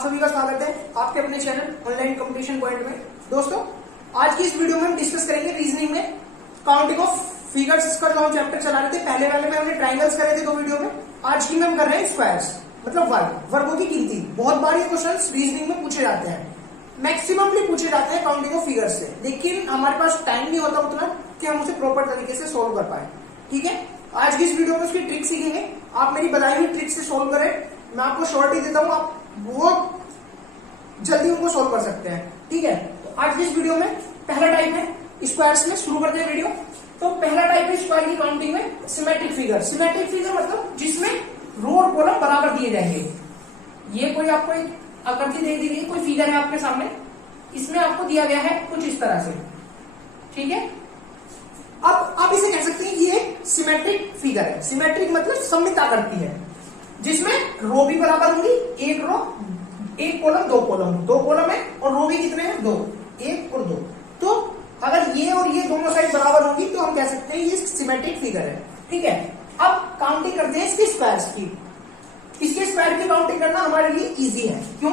आप सभी का स्वागत है आपके अपने चैनल ऑनलाइन कंपटीशन पॉइंट में। दोस्तों, आज की इस वीडियो में हम डिस्कस करेंगे रीजनिंग में काउंटिंग ऑफ फिगर्स का जो हम चैप्टर चला रहे थे। पहले वाले में हमने ट्राइंगल्स करे थे 2 वीडियो में। आज की में हम कर रहे हैं स्क्वायर्स, मतलब वर्गों की गिनती। बहुत बार ये क्वेश्चन रीजनिंग में पूछे जाते हैं, मैक्सिममली पूछे जाते हैं काउंटिंग ऑफ फिगर्स से, लेकिन हमारे पास टाइम नहीं होता उतना कि हम उसे प्रॉपर तरीके से सोल्व कर पाए। ठीक है, आज की इस वीडियो में उसकी ट्रिक सीखेंगे। आप मेरी बताई हुई ट्रिक से सोल्व करें, मैं आपको शॉर्ट ही देता हूं, आप बहुत जल्दी उनको सोल्व कर सकते हैं। ठीक है, तो आज की इस वीडियो में पहला टाइप है स्क्वायर्स में। शुरू करते हैं वीडियो। तो पहला टाइप है स्क्वायर की काउंटिंग में सिमेट्रिक फिगर। सिमेट्रिक फिगर मतलब जिसमें रो और कॉलम बराबर दिए जाएंगे। ये कोई आपको एक आकृति दे दी गई, कोई फिगर है आपके सामने, इसमें आपको दिया गया है कुछ इस तरह से। ठीक है, अब आप इसे कह सकते हैं ये सिमेट्रिक फिगर है। सिमेट्रिक मतलब सममित आकृति है जिसमें रो भी बराबर होंगी, एक रो एक कॉलम दो कॉलम है, और रो भी कितने हैं 2, 1 और 2। तो अगर ये और ये दोनों साइड बराबर होंगी तो हम कह सकते हैं ये सिमेट्रिक फिगर है। ठीक है, अब काउंटिंग करते हैं इसके स्क्वायर्स की। इसके स्क्वायर की काउंटिंग करना हमारे लिए इजी है। क्यों?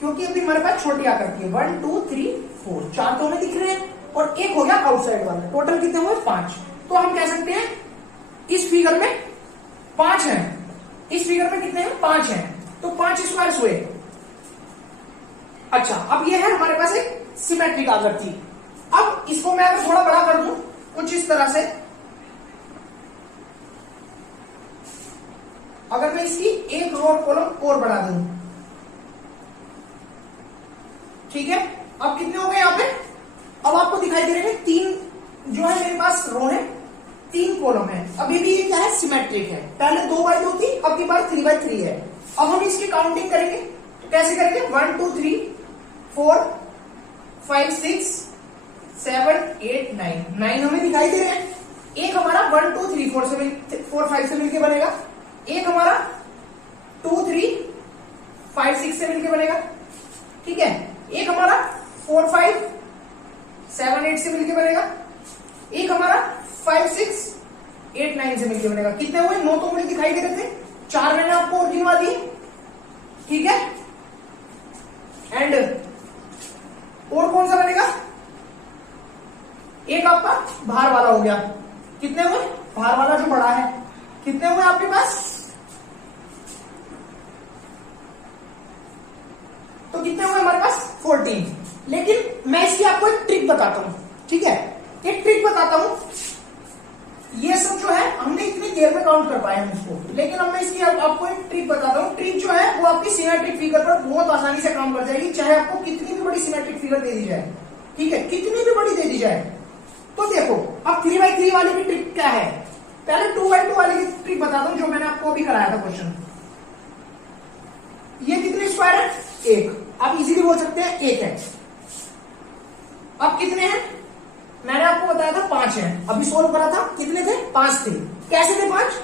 क्योंकि अभी हमारे पास छोटी आकृति है, 1 2 3 4, 4 तो हमें दिख रहे हैं और एक हो गया आउटसाइड वाला। टोटल कितने हुए 5। तो हम कह सकते हैं इस फिगर में 5 है। इस फिगर में कितने हैं 5 हैं, तो 5 स्क्वायर्स हुए। अच्छा, अब ये है हमारे पास एक सिमेट्रिक आकृति। अब इसको मैं अगर थोड़ा बड़ा कर दूं कुछ इस तरह से, अगर मैं इसकी एक रो और कॉलम और बढ़ा दूं, ठीक है, अब कितने हो गए यहाँ पे? अब आपको दिखाई दे रहे हैं 3 जो है मेरे पास रो है, 3 कॉलम है। अभी भी ये क्या है सिमेट्रिक है। पहले 2x2 थी, अब की बार 3x3 है। अब हम इसकी काउंटिंग करेंगे, तो कैसे करेंगे? 1 2 3 4 5 6 7 8 9 हमें दिखाई दे रहे हैं। एक हमारा 1 2 3 4 5 से मिलकर बनेगा, एक हमारा 2 3 5 6 से मिलकर बनेगा। ठीक है, एक हमारा 4 5 7 8 से मिलकर बनेगा, एक हमारा 5 6 8 9 से मिलकर बनेगा। कितने हुए? 9 तो मुझे दिखाई दे रहे थे, 4 मैंने आपको और गिनवा दिए। ठीक है, एंड और कौन सा बनेगा? एक आपका बाहर वाला हो गया। कितने हुए? बाहर वाला जो बड़ा है, कितने हुए आपके पास? तो कितने हुए हमारे पास? 14। लेकिन मैं इसकी आपको एक ट्रिक बताता हूं। ठीक है, एक ट्रिक बताता हूं। ये सब जो है हमने इतनी देर में काउंट कर पाए हम इसको, लेकिन अब मैं इसकी आपको एक ट्रिक बताता हूं। ट्रिक जो है वो आपकी सिमेट्रिक फिगर पर बहुत आसानी से काम कर जाएगी, चाहे आपको कितनी भी बड़ी सिमेट्रिक फिगर दे दी जाए। ठीक है, कितनी भी बड़ी दे दी जाए। तो देखो, अब 3x3 वाली की ट्रिक क्या है? पहले 2x2 वाली की ट्रिक बताता हूं जो मैंने आपको अभी कराया था क्वेश्चन। ये कितने स्क्वायर है? 1। आप इजीली बोल सकते हैं 1 है। अब कितने हैं? मैंने आपको बताया था 5 है। अभी सोल्व करा था, कितने थे? 5 थे। कैसे थे 5?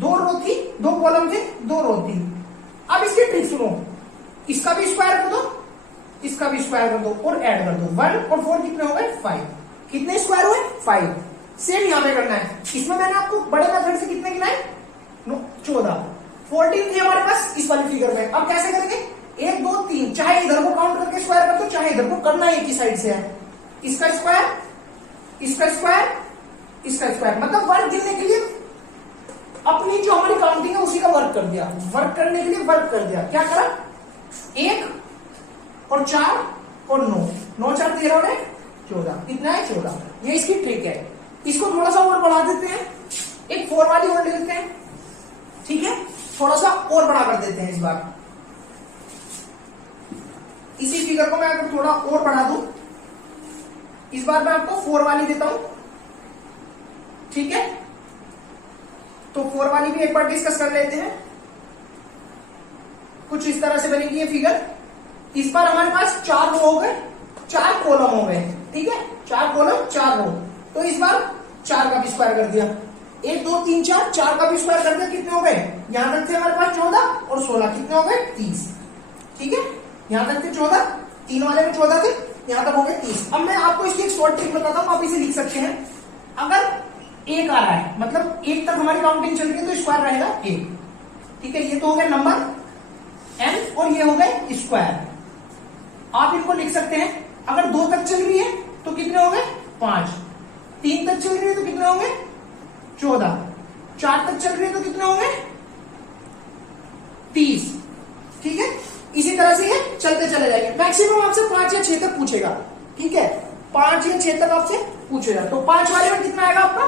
2 रो थी, 2 कॉलम थे, 2 रो थी। अब इसकी ट्रिक सुनो, इसका भी स्क्वायर कर दो, इसका भी स्क्वायर कर दो और ऐड कर दो। 1 और 4 कितने हो गए? 5। कितने स्क्वायर हुए? 5। सेम यहां पे करना है। इसमें मैंने आपको बड़े मेथड से कितने गिनाए? 14। 14 थे हमारे पास इस वाली फिगर में। अब कैसे करेंगे? 1 2 3, चाहे इधर को काउंट करके स्क्वायर कर दो, चाहे इधर को करना एक ही साइड से है। इसका स्क्वायर, इसका स्क्वायर, इसका स्क्वायर, मतलब वर्क गिनने के लिए अपनी जो हमारी काउंटिंग है उसी का वर्क कर दिया। वर्क करने के लिए वर्क कर दिया। क्या करा? 1 और 4 और 9, 9 4 13 और 14। कितना है? 14। ये इसकी ट्रिक है। इसको थोड़ा सा और बढ़ा देते हैं, एक 4 वाली और ले लेते हैं। ठीक है, थोड़ा सा और बड़ा कर देते हैं इस बार। इसी फिगर को मैं अगर थोड़ा और बढ़ा दूं, इस बार मैं आपको 4 वाली देता हूं। ठीक है, तो 4 वाली भी एक बार डिस्कस कर लेते हैं। कुछ इस तरह से बनेगी ये फिगर। इस बार हमारे पास 4 रो हो गए, 4 कॉलम हो गए। ठीक है, 4 कॉलम 4 रो। तो इस बार 4 का भी स्क्वायर कर दिया। 1 2 3 4, 4 का भी स्क्वायर कर दिया। कितने हो गए? यहां तक थे हमारे पास 14 और 16, कितने हो गए? 30। ठीक है, यहां तक थे 14, 3 वाले में 14 थे, यहां तक हो गए 30। अब मैं आपको इसकी एक शॉर्ट ट्रिक बताता हूं, आप इसे लिख सकते हैं। अगर 1 आ रहा है, मतलब 1 तक हमारी काउंटिंग चल रही है, तो स्क्वायर रहेगा 1। ठीक है, ये तो हो गया नंबर। n और ये हो गए स्क्वायर। आप इनको लिख सकते हैं, अगर 2 तक चल रही है तो कितने हो गए 5, 3 तक चल रही है तो कितने होंगे 14, 4 तक चल रही है तो कितने होंगे 30। ठीक है, इसी तरह से ये चलते चले जाएंगे। मैक्सिमम आपसे 5 या 6 तक पूछेगा। ठीक है, 5 या 6 तक आपसे पूछेगा। तो 5 वाले में कितना आएगा आपका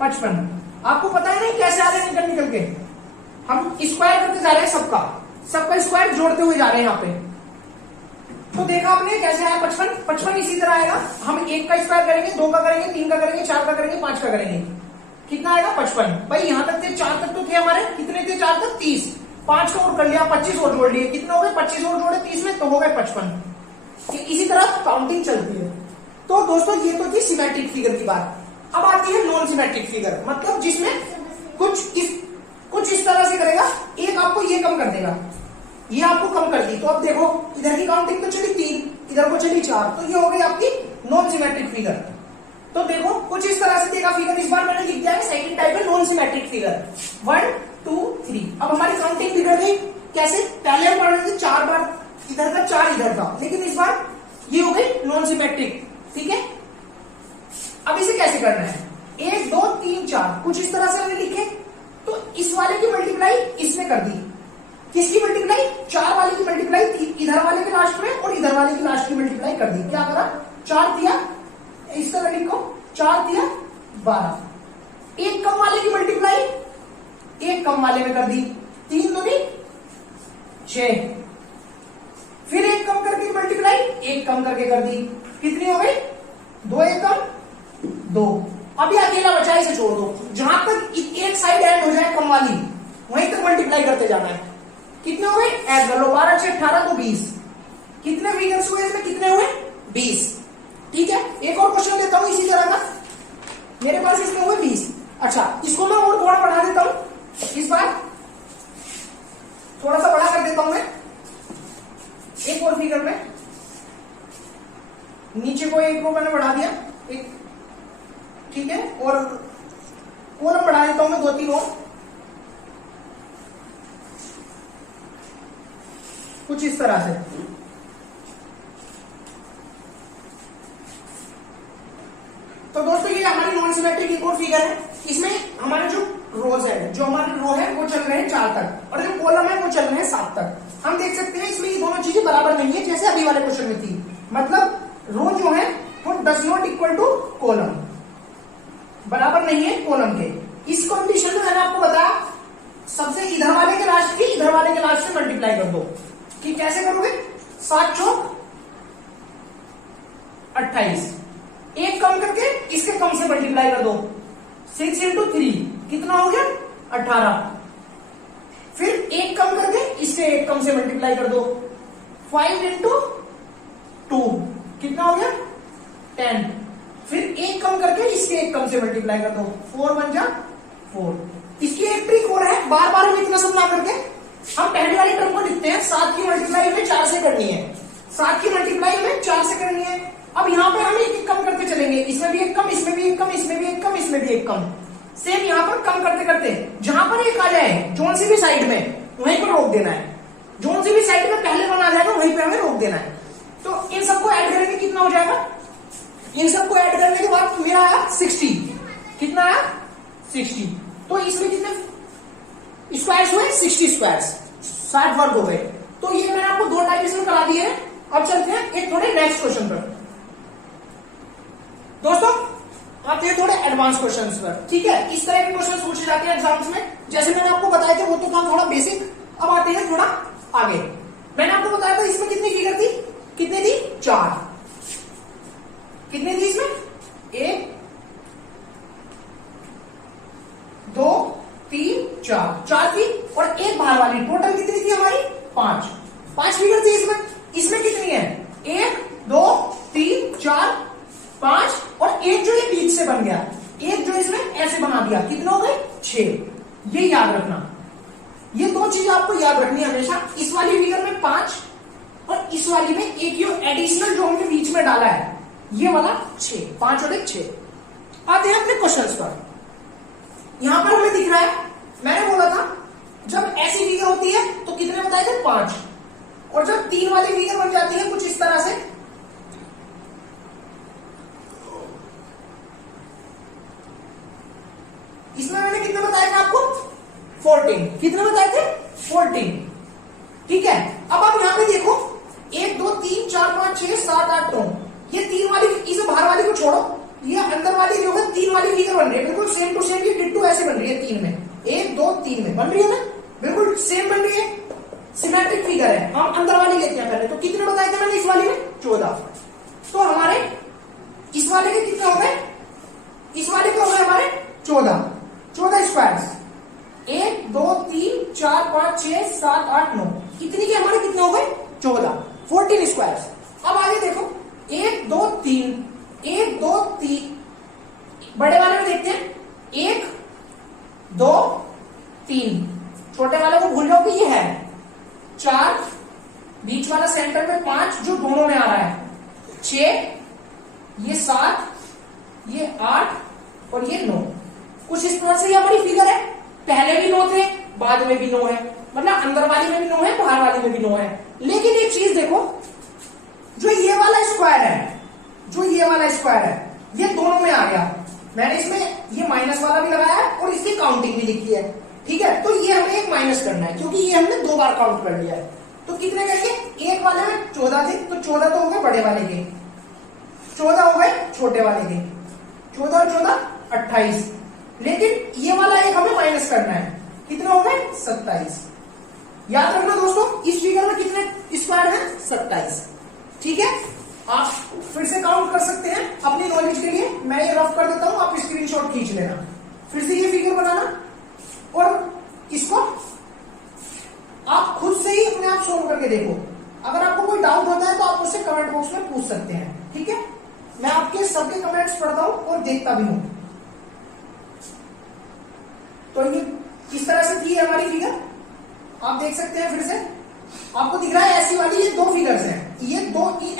55। आपको पता है नहीं कैसे आ रहे हैं निकल के, हम स्क्वायर करते जा रहे हैं, सबका स्क्वायर जोड़ते हुए जा रहे हैं यहाँ पे। तो देखा आपने कैसे आया 55 इसी तरह आएगा। हम 1 का स्क्वायर करेंगे, 2 का करेंगे, 3 का करेंगे, 4 का करेंगे, 5 का करेंगे, कितना आएगा 55। भाई यहां तक थे, 4 तक तो थे हमारे, कितने थे 4 तक 30, 5 का और कर लिया, 25 और जोड़ लिए, कितने हो गए 25 और जोड़े 30 में तो हो गए 55। इसी तरह काउंटिंग चलती है। तो दोस्तों ये तो थी सिमेट्रिक फिगर की बात। अब आती है नॉन सिमेट्रिक फिगर, मतलब जिसमें कुछ इस तरह से करेगा, एक आपको ये कम कर देगा, ये आपको कम कर दी। तो अब देखो इधर की काउंटिंग तो चली 3, इधर को चली 4, तो ये हो गई आपकी नॉन सिमेट्रिक फिगर। तो देखो कुछ इस तरह से देगा फिगर। इस बार मैंने लिख दिया है सेकंड टाइप है नॉन सिमेट्रिक फिगर, 1 2 3। अब हमारी काउंटिंग बिगड़ गई, कैसे? पहले हम पढ़ रहे थे 4 बार इधर का, 4 इधर का, लेकिन इस बार ये हो गई नॉन सिमेट्रिक। ठीक है, अब इसे कैसे करना है? 1 2 3 4 कुछ इस तरह से हमने लिखे, तो इस वाले की मल्टीप्लाई इसमें कर दी। किसकी मल्टीप्लाई? 4 वाले की मल्टीप्लाई इधर वाले के लास्ट में और इधर वाले की लास्ट की मल्टीप्लाई कर दी। क्या करा? 4 दिया, इस तरह लिखो, 4 दिया 12। एक कम वाले की मल्टीप्लाई एक कम वाले में कर दी, 3 दूनी 6। फिर एक कम करके मल्टीप्लाई एक कम करके कर दी, कितनी हो गई 2 एक कम 2। अभी अकेला बचा, इसे छोड़ दो। जहां तक एक साइड ऐड हो जाए कम वाली, वहीं तक मल्टीप्लाई करते जाना है। कितने हो गए? ऐड कर लो, 12 6 18 तो 20। कितने फिगर्स हुए इसमें? कितने हुए? 20। ठीक है, एक और क्वेश्चन देता हूं इसी तरह का, मेरे पास इसमें हुए 20। अच्छा, इसको मैं और थोड़ा बढ़ा देता हूं, इस बार थोड़ा सा बड़ा कर देता हूं मैं। एक और फिगर में नीचे को एक रो मैंने बढ़ा दिया, एक, ठीक है, और कॉलम बढ़ा देता हूं मैं 2 3 और, कुछ इस तरह से। तो दोस्तों ये हमारी नॉन सिमेट्रिक एक और फिगर है। इसमें हमारे जो रोज है, जो हमारे रो है वो चल रहे हैं 4 तक, और जो कॉलम है वो चल रहे हैं 7 तक। हम देख सकते हैं इसमें ये दोनों चीजें बराबर नहीं है, जैसे अभी वाले क्वेश्चन में थी। मतलब रो जो है वो does not equal to column, बराबर नहीं है कॉलम के। इस कंडीशन में मैंने आपको बताया, सबसे इधर वाले के लास्ट की इधर वाले के लास्ट से मल्टीप्लाई कर दो। कि कैसे करोगे? 7 चौक 28, एक कम करके इसके कम से मल्टीप्लाई कर दो, 6 इंटू 3 कितना हो गया 18। फिर एक कम करके इससे एक कम से मल्टीप्लाई कर दो, 5 इंटू 2 कितना हो गया 10। फिर एक कम करके इसके एक कम से मल्टीप्लाई कर दो, 4 1 जा 4। इसकी एक ट्रिक और है, बार बार हम इतना सब ना करके हम पहली वाली टर्म को लिखते हैं, 7 की मल्टीप्लाई हमें 4 से करनी है, 7 की मल्टीप्लाई हमें 4 से करनी है। अब यहाँ पे हम एक कम करते चलेंगे, इसमें भी एक कम, इसमें भी एक कम, इसमें भी एक कम, इसमें भी एक कम। सेम यहाँ पर कम करते करते जहां पर एक आ जाए जोन सी भी साइड में, वहीं पर रोक देना है। जोन सी भी साइड में पहले वन आ जाएगा, वहीं पर हमें रोक देना है। तो इन सबको ऐड करेंगे, कितना हो जाएगा? इन सबको ऐड करने के बाद मेरा आया 60। कितना आया 60। तो इसमें कितने स्क्वायर्स हुए? 60 स्क्वायर्स, 60 वर्ग हो गए। तो ये मैंने आपको 2 टाइप इसमें करा दिए हैं। अब चलते हैं एक थोड़े नेक्स्ट क्वेश्चन पर। दोस्तों आते हैं थोड़े एडवांस क्वेश्चंस पर। ठीक है, इस तरह के क्वेश्चन पूछे जाते हैं एग्जाम्स में। जैसे मैंने आपको बताया था वो तो था थोड़ा बेसिक, अब आते हैं थोड़ा आगे। मैंने आपको बताया था इसमें कितनी फिगर थी? कितनी थी? 4। कितनी थी इसमें? 1 2 3 4, 4 थी और एक बाहर वाली, टोटल कितनी थी हमारी? 5 फिगर थी इसमें। इसमें कितनी है? 1 2 3 4 5, और एक जो ये बीच से बन गया, एक जो इसमें ऐसे बना दिया, कितने हो गए? 6। ये याद रखना, ये 2 चीज आपको याद रखनी है हमेशा। इस वाली फिगर में 5 और इस वाली में एक ये एडिशनल जो हमने बीच में डाला है, ये वाला 6, 5 और 1 6। आते हैं अपने क्वेश्चंस पर। यहां पर हमें दिख रहा है, मैंने बोला था जब ऐसी फिगर होती है तो कितने बताए थे? 5। और जब 3 वाली फिगर बन जाती है कुछ इस तरह से, इसमें मैंने कितने बताए थे आपको? 14। कितने बताए थे? 14। ठीक है, अब आप यहां पे देखो 1 2 3 4 5 6 7 8 9, ये 3 वाली, इसे बाहर वाली को छोड़ो, ये अंदर वाली जो है 3 वाली फिगर बन रही है, बिल्कुल सेम टू सेम, ये डिट्टो ऐसे बन रही है 3 में, 1 2 3 में बन रही है ना, बिल्कुल सेम बन रही है, सिमेट्रिक फिगर है। हम अंदर वाली लेते हैं पहले, तो कितने बताए थे मैंने इस वाली में? 14। तो हमारे इस वाले के कितने हो गए? इस वाले के हो गए हमारे 14 स्क्वायर। 1 2 3 4 5 6 7 8 9, कितनी के हमारे कितने हो गए? 14 स्क्वायर। अब आगे देखो 1 2 3 1 2 3, बड़े वाले में देखते हैं 1 2 3, छोटे वाले को भूल जाओ कि ये है 4, बीच वाला सेंटर में 5 जो दोनों में आ रहा है, 6, ये 7, ये 8 और ये 9। कुछ इस तरह से ये हमारी फिगर है। पहले भी 9 थे, बाद में भी 9 है, मतलब अंदर वाली में भी 9 है, बाहर वाली में भी 9 है। लेकिन एक चीज देखो, जो ये वाला स्क्वायर है, जो ये वाला स्क्वायर है, ये दोनों में आ गया। मैंने इसमें ये माइनस वाला भी लगाया है और इसकी काउंटिंग भी लिखी है। ठीक है, तो ये हमें एक माइनस करना है क्योंकि ये हमने 2 बार काउंट कर लिया है। तो कितने करके? एक वाले में 14 थे, तो 14 तो हो गए बड़े वाले के, 14 हो गए छोटे वाले के, 14 और 14 28। लेकिन ये वाला एक हमें माइनस करना है, कितने हो गए? 27। याद रखना दोस्तों, इस फिगर में कितने स्क्वायर है? 27। ठीक है, आप फिर से काउंट कर सकते हैं अपनी नॉलेज के लिए। मैं ये रफ कर देता हूं, आप स्क्रीनशॉट खींच लेना। फिर से ये फिगर बनाना और इसको आप खुद से ही अपने आप सोल्व करके देखो। अगर आपको कोई डाउट होता है तो आप मुझसे कमेंट बॉक्स में पूछ सकते हैं। ठीक है, मैं आपके सबके कमेंट्स पढ़ता हूं और देखता भी हूं। तो ये किस तरह से थी हमारी फिगर, आप देख सकते हैं। फिर से आपको दिख रहा है ऐसी वाली, ये 2 फिगर्स हैं, ये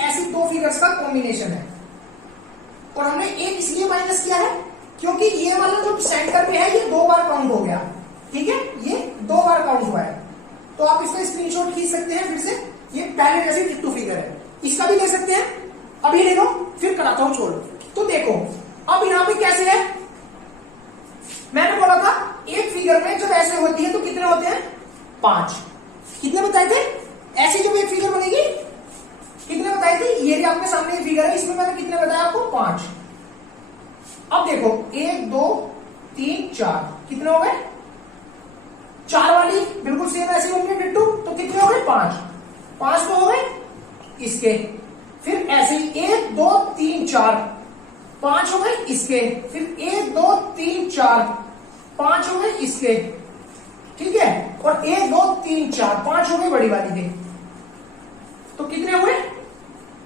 ऐसी 2 फिगर्स का कॉम्बिनेशन है। और हमने एक इसलिए माइनस किया है क्योंकि ये वाला जो सेंटर पे है ये 2 बार काउंट हो गया। ठीक है, ये 2 बार काउंट हुआ है। तो आप इसका स्क्रीनशॉट खींच सकते हैं। फिर से ये पहले जैसी डिट्टो फिगर है, इसका भी ले सकते हैं। अभी ले लो, फिर कराता हूं छोड़ो। तो देखो अब यहां पे कैसे है, मैंने बोला था एक फिगर में जब ऐसे होती है तो कितने होते हैं? 5। कितने बताए थे? ऐसी जब एक फिगर बनेगी कितने बताए थे? ये भी आपके सामने एक फिगर है, इसमें मैंने कितने बताया आपको? 5। अब देखो 1 2 3 4, कितने हो गए? 4 वाली बिल्कुल सेम ऐसी होंगे डिट्टो, तो कितने हो गए? 5 तो हो गए इसके। फिर ऐसे ही 1 2 3 4, 5 हो गए इसके। फिर 1 2 3 4, 5 हो गए इसके। ठीक है, और 1 2 3 4, 5 हो गए बड़ी वाली के। तो कितने हुए?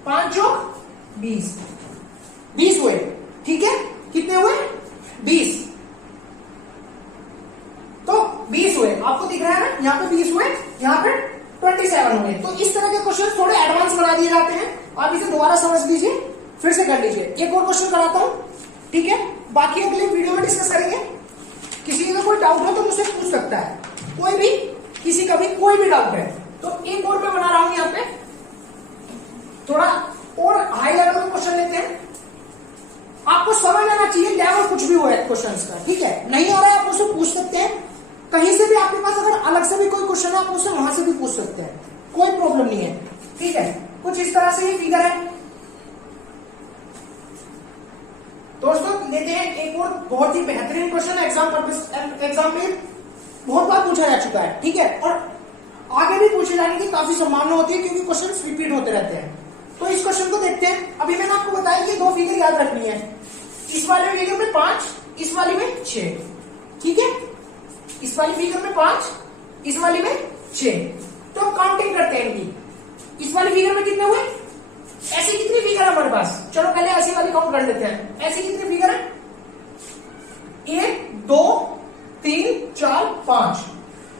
5 चौक 20 हुए। ठीक है, कितने हुए? 20। तो 20 हुए, आपको दिख रहा है ना, यहाँ पे 20 हुए, यहाँ पे 27 हुए। तो इस तरह के क्वेश्चन थोड़े एडवांस बना दिए जाते हैं, आप इसे दोबारा समझ लीजिए, फिर से कर लीजिए। एक और क्वेश्चन कराता हूं, ठीक है, बाकी अगले वीडियो में डिस्कस करेंगे। किसी का कोई डाउट हो तो मुझसे पूछ सकता है, कोई भी, किसी का भी कोई भी डाउट है। तो एक और मैं बना रहा हूं यहाँ पे, थोड़ा और हाई लेवल में क्वेश्चन लेते हैं। आपको समझ आना चाहिए, लेवल कुछ भी हो है क्वेश्चन का। ठीक है, नहीं आ रहा है आप मुझसे पूछ सकते हैं, कहीं से भी आपके पास अगर अलग से भी कोई क्वेश्चन है आप मुझसे वहां से भी पूछ सकते हैं, कोई प्रॉब्लम नहीं है। ठीक है, कुछ इस तरह से ये फिगर है। दोस्तों लेते हैं एक और बहुत ही बेहतरीन क्वेश्चन, एग्जाम में बहुत बार पूछा जा चुका है। ठीक है, और आगे भी पूछे जाने की काफी संभावना होती है क्योंकि क्वेश्चन रिपीट होते रहते हैं। तो इस क्वेश्चन को देखते हैं। अभी मैंने आपको बताया कि 2 फिगर याद रखनी है, इस वाले फिगर में 5, इस वाली में 6। ठीक है, इस वाली फिगर में 5, इस वाली में 6। तो काउंटिंग करते हैं इनकी। इस वाली फिगर में कितने हुए? ऐसी कितनी फिगर है हमारे पास? चलो पहले ऐसी वाली काउंट कर लेते हैं। ऐसी कितनी फिगर है? 1 2 3 4 5।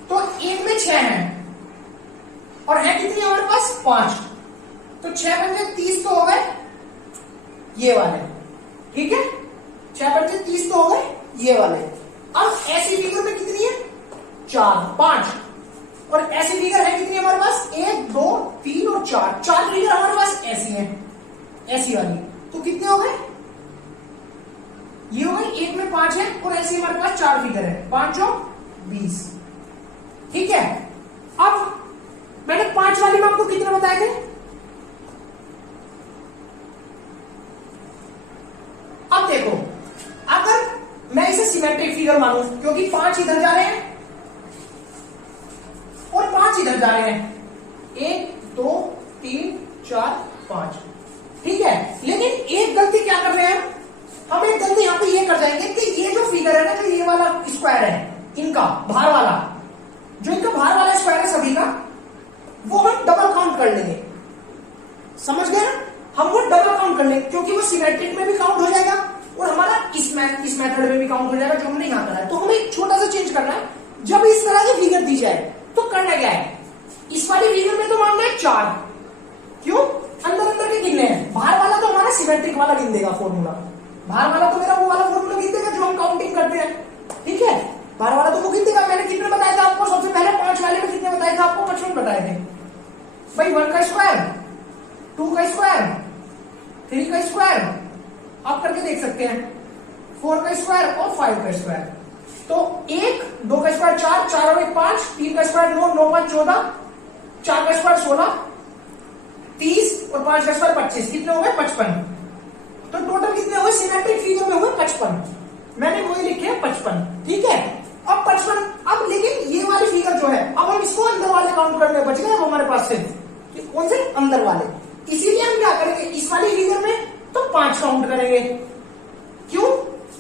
तो एक में 6 है और है कितनी हमारे पास? 5। तो 6 बन गए 30 तो हो गए ये वाले। ठीक है, 6 बन गए 30 तो हो गए ये वाले। अब ऐसी फिगर में कितनी है? 4 5 और ऐसी फिगर है कितनी हमारे पास 1 2 3 और 4 4 फिगर हमारे पास ऐसी है, ऐसी वाली। तो कितने हो गए, ये हो गए, एक में 5 है और ऐसे हमारे पास 4 फिगर है, 5 और 20। ठीक है, अब मैंने 5 वाली में आपको कितने बताए थे, अब देखो अगर मैं इसे सिमेट्रिक फिगर मानूं, क्योंकि 5 इधर जा रहे हैं और 5 इधर जा रहे हैं, 1 2 3 4 5। ठीक है, लेकिन एक गलती क्या कर रहे हैं हम एक गलती यहां पे ये कर जाएंगे कि ये जो फिगर है ना, जो ये वाला स्क्वायर है, इनका बाहर वाला, जो इनका बाहर वाला स्क्वायर है सभी का, वो हम डबल काउंट कर लेंगे। समझ गए ना, हम वो डबल काउंट कर लेंगे, क्योंकि वो सिमेट्रिक में भी काउंट हो जाएगा और हमारा इस मेथड में भी काउंट हो जाएगा, जो हमने यहां करा है। तो हमें एक छोटा सा चेंज करना है, जब इस तरह की फिगर दी जाए तो करना क्या है, इस वाली फिगर में तो मानना है 4, क्यों, अंदर अंदर के गिनने हैं, बाहर वाला तो हमारा सिमेट्रिक वाला गिन देगा फॉर्मूला, बाहर वाला तो मेरा वो वाला फॉर्मूला गिन देगा जो हम काउंटिंग करते हैं। ठीक है, बाहर वाला तो वो गिन देगा। मैंने कितने बताया था आपको, सबसे पहले 5 वाले में कितने बताए थे आपको, 55 बताए थे भाई। 1 का स्क्वायर, 2 का स्क्वायर, 3 का स्क्वायर, आप करके देख सकते हैं, 4 का स्क्वायर और 5 का स्क्वायर। तो 1 2 का स्क्वायर 4, 4 और 1 5, 3 का स्क्वायर 9, 9 5 14, 4 का स्क्वायर 16, 30 और 5 का स्क्वायर 25, कितने हो गए 55। तो टोटल कितने हुए सिमेट्रिक फिगर में हुए 55, मैंने वही लिखे 55। ठीक है, अब 55, अब लेकिन ये वाली फिगर जो है, अब हम इसको अंदर वाले काउंट करने बच गए हमारे पास सिर्फ, कौन से, अंदर वाले। इसीलिए हम क्या करेंगे, इस वाली फिगर में तो 5 काउंट करेंगे, क्यों,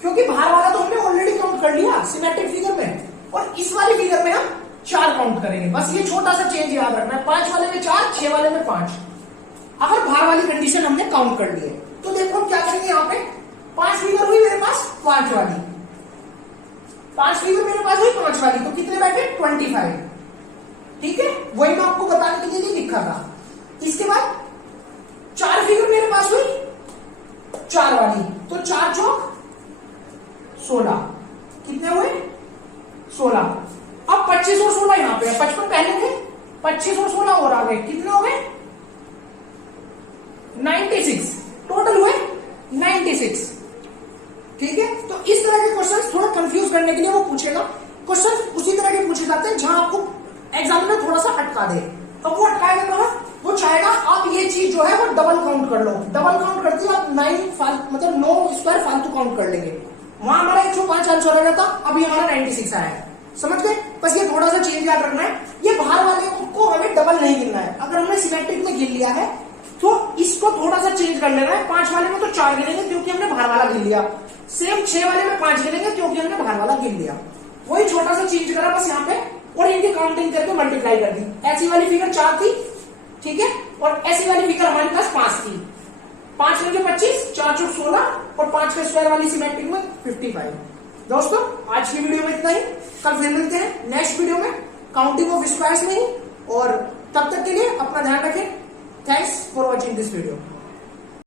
क्योंकि बाहर वाला तो हमने ऑलरेडी काउंट कर लिया सिमेट्रिक फिगर में, और इस वाली फिगर में हम 4 काउंट करेंगे। बस ये छोटा सा चेंज याद रखना है, 5 वाले में 4, 6 वाले में 5, अगर बाहर वाली कंडीशन हमने काउंट कर ली है। तो देखो हम क्या करेंगे, यहाँ पे 5 फिगर हुई मेरे पास 5 वाली, 5 फिगर मेरे पास हुई 5 वाली, तो कितने बैठे 25। ठीक है, वही मैं आपको बताने के लिए लिखा था। इसके बाद 4 फिगर मेरे पास हुई 4 वाली, तो 4 चौक 16, कितने हुए 16। अब 25 और 16 यहां पे, 55 पहले थे, 25 और 16 और आ गए, कितने हो गए 96, टोटल हुए 96। ठीक है, तो इस तरह के क्वेश्चन थोड़ा कंफ्यूज करने के लिए वो पूछेगा, क्वेश्चन उसी तरह के पूछे जाते हैं जहां आपको एग्जाम में थोड़ा सा अटका दे। अब वो अटकाएगा कहां, वो चाहेगा आप ये चीज जो है वो डबल काउंट कर लो, डबल काउंट करते हो आप 9 स्क्वायर फालतू काउंट कर लेंगे, वहां हमारा 105 आंसर आ जाता, अभी हमारा 96 आया है। समझ गए, बस ये थोड़ा सा चेंज याद रखना है, ये बाहर वाले को हमें डबल नहीं गिनना है। अगर हमने सिमेट्रिक में गिन लिया है तो इसको थोड़ा सा चेंज कर लेना है, 5 वाले में तो 4 गिनेंगे क्योंकि हमने बाहर वाला गिन लिया, सेम 6 वाले में 5 गिनेंगे क्योंकि हमने बाहर वाला गिन लिया। वही छोटा सा चेंज करा बस यहाँ पे, और इनकी काउंटिंग करके मल्टीप्लाई कर दी। ऐसी वाली फिगर 4 थी, ठीक है, और ऐसी वाली फिगर हमारे पास 5 थी, 5 में 25, 4 चौक 16 और 5 का स्क्वायर वाली सिमेट्रिक में 55। दोस्तों आज की वीडियो में इतना ही, कल फिर मिलते हैं नेक्स्ट वीडियो में काउंटिंग ऑफ स्क्वायर्स में ही, और तब तक के लिए अपना ध्यान रखें। Thanks for watching this video.